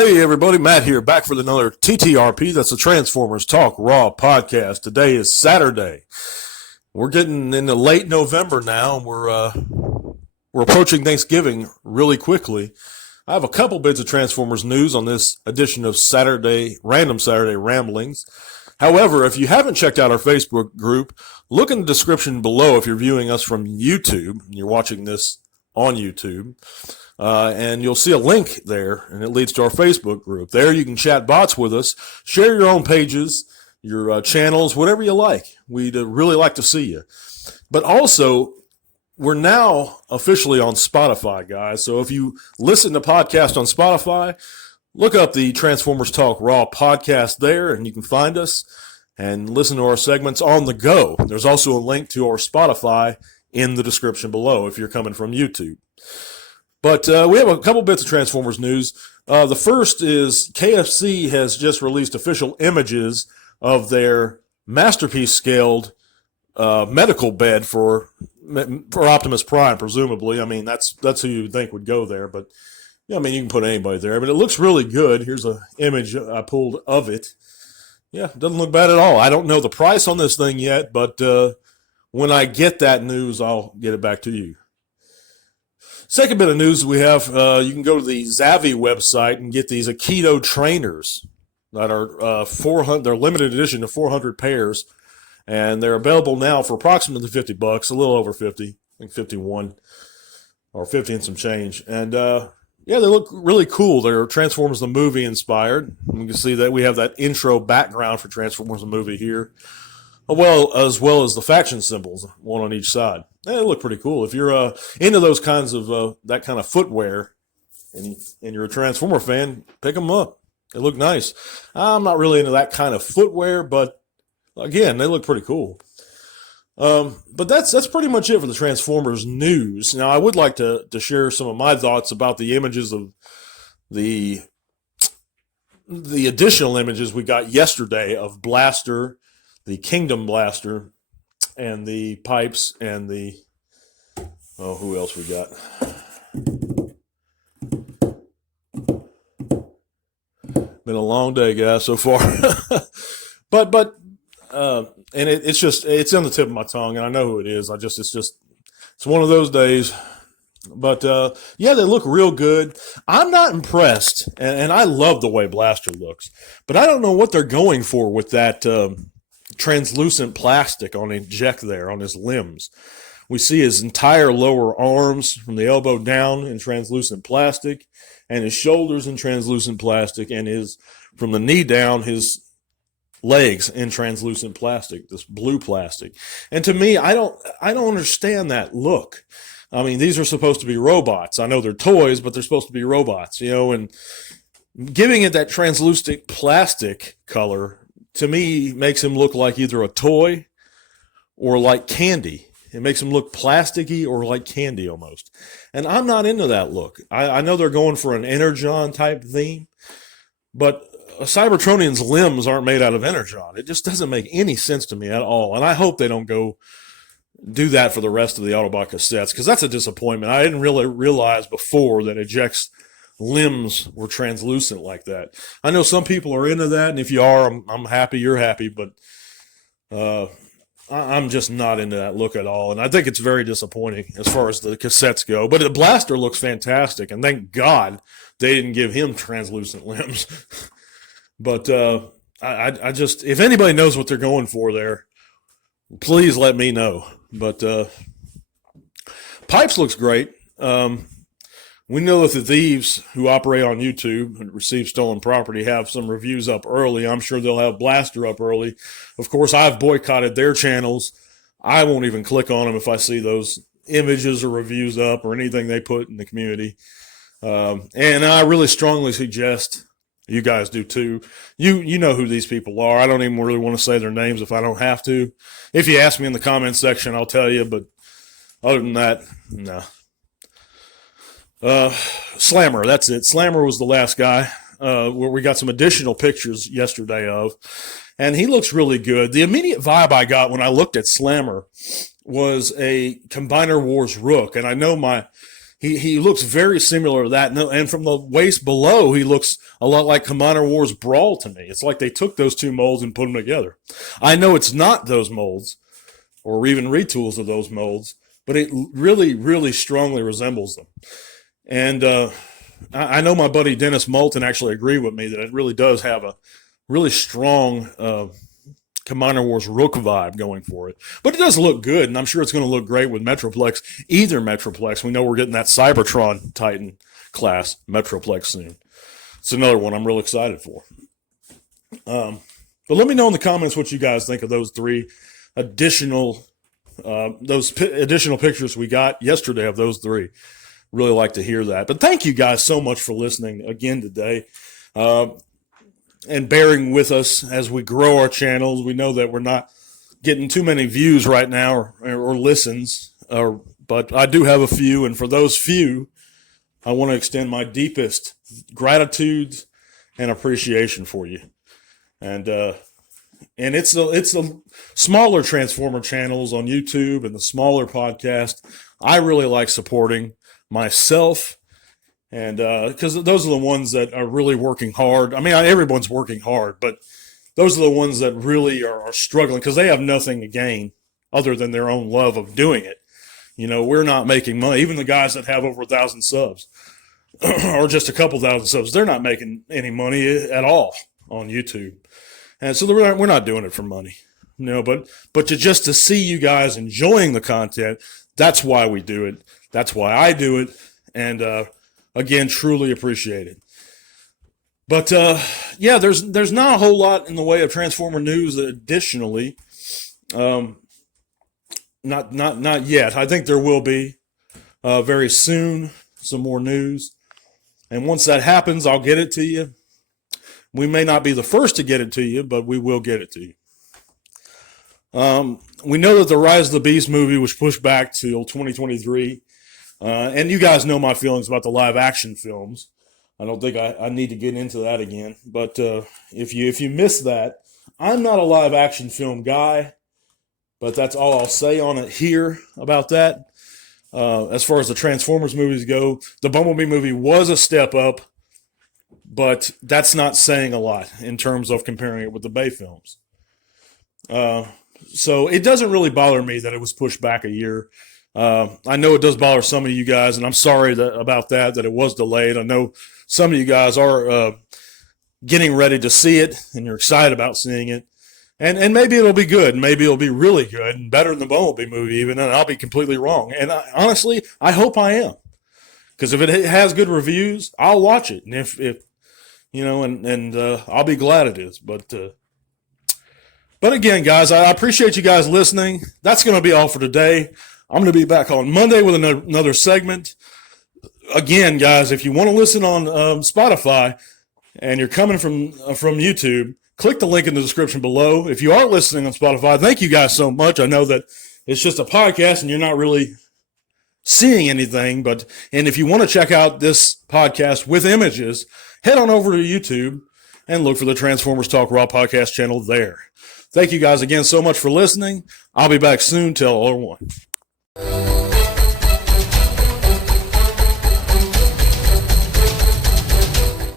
Hey everybody, Matt here, back for another TTRP. That's the Transformers Talk Raw podcast. Today is Saturday. We're getting into late November now, and we're approaching Thanksgiving really quickly. I have a couple bits of Transformers news on this edition of Random Saturday Ramblings. However, if you haven't checked out our Facebook group, look in the description below if you're viewing us from YouTube and you're watching this on YouTube. And you'll see a link there, and it leads to our Facebook group. There you can chat bots with us, share your own pages, your channels, whatever you like. We'd really like to see you. But also, we're now officially on Spotify, guys. So if you listen to podcasts on Spotify, look up the Transformers Talk Raw podcast there, and you can find us and listen to our segments on the go. There's also a link to our Spotify in the description below if you're coming from YouTube. But we have a couple bits of Transformers news. The first is KFC has just released official images of their masterpiece-scaled medical bed for Optimus Prime, presumably. I mean, that's who you'd think would go there. But, yeah, I mean, you can put anybody there. But it looks really good. Here's an image I pulled of it. Yeah, it doesn't look bad at all. I don't know the price on this thing yet, but when I get that news, I'll get it back to you. Second bit of news we have, you can go to the Zavvi website and get these Aikido trainers that are 400. They're limited edition to 400 pairs, and they're available now for approximately $50, a little over 50, I think 51 or 50 and some change. And yeah, they look really cool. They're Transformers the movie inspired. You can see that we have that intro background for Transformers the movie here, as well as the faction symbols, one on each side. They look pretty cool. If you're into those kinds of that kind of footwear, and you're a Transformer fan, pick them up. They look nice. I'm not really into that kind of footwear, but again, they look pretty cool. But that's pretty much it for the Transformers news. Now, I would like to share some of my thoughts about the images of the additional images we got yesterday of Blaster, the Kingdom Blaster, and the pipes, and who else we got? Been a long day, guys, so far. but and it's on the tip of my tongue, and I know who it is. It's one of those days. But yeah, they look real good. I'm not impressed, and I love the way Blaster looks, but I don't know what they're going for with that translucent plastic on his neck there, on his limbs. We see his entire lower arms from the elbow down in translucent plastic, and his shoulders in translucent plastic, and from the knee down, his legs in translucent plastic, this blue plastic. And to me, I don't understand that look. I mean, these are supposed to be robots. I know they're toys, but they're supposed to be robots, and giving it that translucent plastic color, to me, makes him look like either a toy or like candy. It makes him look plasticky or like candy almost. And I'm not into that look. I know they're going for an Energon type theme, but a Cybertronian's limbs aren't made out of Energon. It just doesn't make any sense to me at all. And I hope they don't go do that for the rest of the Autobot cassettes, because that's a disappointment. I didn't really realize before that Eject's limbs were translucent like that. I know some people are into that, and if you are, I'm happy you're happy, but I'm just not into that look at all, and I think it's very disappointing as far as the cassettes go. But the Blaster looks fantastic, and thank God they didn't give him translucent limbs. But I just, if anybody knows what they're going for there, please let me know. But Pipes looks great. We know that the thieves who operate on YouTube and receive stolen property have some reviews up early. I'm sure they'll have Blaster up early. Of course, I've boycotted their channels. I won't even click on them if I see those images or reviews up or anything they put in the community. And I really strongly suggest, you guys do too, you know who these people are. I don't even really want to say their names if I don't have to. If you ask me in the comments section, I'll tell you, but other than that, no. Slammer, that's it. Slammer was the last guy where we got some additional pictures yesterday of, and he looks really good. The immediate vibe I got when I looked at Slammer was a Combiner Wars Rook, and I know my He looks very similar to that. And from the waist below, he looks a lot like Combiner Wars Brawl to me. It's like they took those two molds and put them together. I know it's not those molds or even retools of those molds, but it really, really strongly resembles them. And I know my buddy Dennis Moulton actually agreed with me that it really does have a really strong Combiner Wars Rook vibe going for it. But it does look good, and I'm sure it's going to look great with Metroplex, either Metroplex. We know we're getting that Cybertron Titan class Metroplex soon. It's another one I'm real excited for. But let me know in the comments what you guys think of those three additional pictures we got yesterday of those three. Really like to hear that. But thank you guys so much for listening again today. And bearing with us as we grow our channels. We know that we're not getting too many views right now or listens, but I do have a few, and for those few, I want to extend my deepest gratitude and appreciation for you. And it's the smaller Transformer channels on YouTube and the smaller podcast I really like supporting myself. And because those are the ones that are really working hard. I mean, everyone's working hard, but those are the ones that really are struggling because they have nothing to gain other than their own love of doing it. You know, we're not making money. Even the guys that have over 1,000 subs or just a couple thousand subs, they're not making any money at all on YouTube. And so we're not doing it for money. You know, but to see you guys enjoying the content, that's why we do it. That's why I do it. And again, truly appreciate it. But yeah, there's not a whole lot in the way of Transformer news additionally. Not yet. I think there will be very soon some more news. And once that happens, I'll get it to you. We may not be the first to get it to you, but we will get it to you. We know that the Rise of the Beast movie was pushed back till 2023. And you guys know my feelings about the live action films. I don't think I need to get into that again. But if you missed that, I'm not a live action film guy. But that's all I'll say on it here about that. As far as the Transformers movies go, the Bumblebee movie was a step up. But that's not saying a lot in terms of comparing it with the Bay films. So it doesn't really bother me that it was pushed back a year. I know it does bother some of you guys, and I'm sorry about that it was delayed. I know some of you guys are getting ready to see it, and you're excited about seeing it. And maybe it'll be good. Maybe it'll be really good and better than the Bumblebee movie even, and I'll be completely wrong. And honestly, I hope I am. Because if it has good reviews, I'll watch it. And if you know, and I'll be glad it is. But again, guys, I appreciate you guys listening. That's going to be all for today. I'm going to be back on Monday with another segment. Again, guys, if you want to listen on Spotify and you're coming from YouTube, click the link in the description below. If you are listening on Spotify, thank you guys so much. I know that it's just a podcast and you're not really seeing anything, and if you want to check out this podcast with images, head on over to YouTube and look for the Transformers Talk Raw podcast channel there. Thank you guys again so much for listening. I'll be back soon. Tell all one.